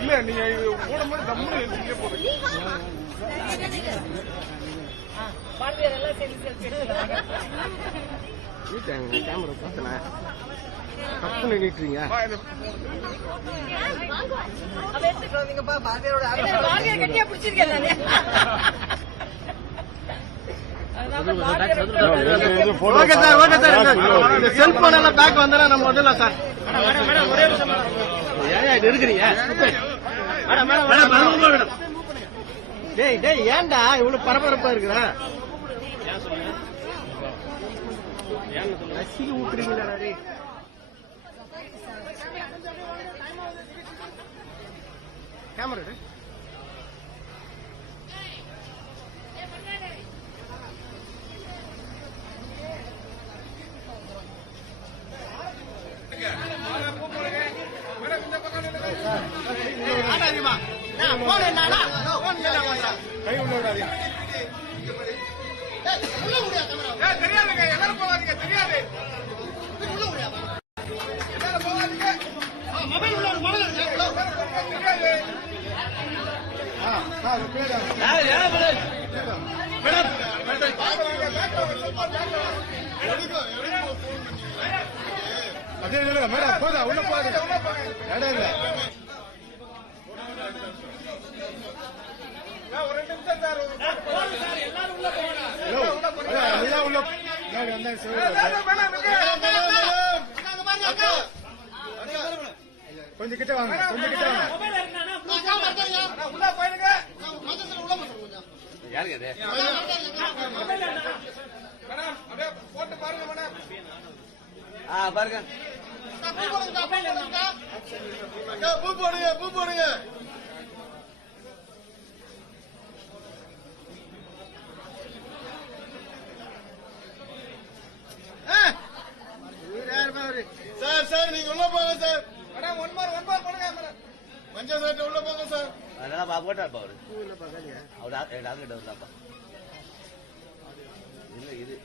இல்ல நீங்க போடும்போது தம்முன்னு எழுதியே போடுங்க. கேமரா பார்த்தன கப்பு நின்றுட்டீங்க. செல்போன் எல்லாம் பேக் வந்தா நம்ம வந்துடலாம் சார். ஏன் இருக்கிறீங்க? டேய் டேய் ஏன்டா இவ்வளவு பரபரப்பா இருக்கிற? ரசிக ஊத்துறீங்களா? கேமரா கை உள்ள விடாதீங்க. தெரியாதுங்க, எல்லாரும் போகாதீங்க. தெரியாது அதே இல்ல மேடம் போதா உள்ள போகாது இடம் இல்ல. ஒரு 2 நிமிஷம் சார். உள்ள கொஞ்சம் கிட்ட வாங்க, கொஞ்சம் கிட்ட வாங்க. உள்ள போயிருங்க. யாருங்க அது? மேடம் அப்படியே போட்டு பாருங்க மேடம். பாருங்க பூ போடுங்க, பூ போடுங்க. சார் சார் நீங்க உள்ள போங்க சார். மேடம் ஒன் மார் போடுங்க மேடம். மஞ்சள் சார் உள்ள போங்க சார். அதெல்லாம் போட்டாப்பா அவரு டாக்டர் வருதாப்பா. இல்ல இது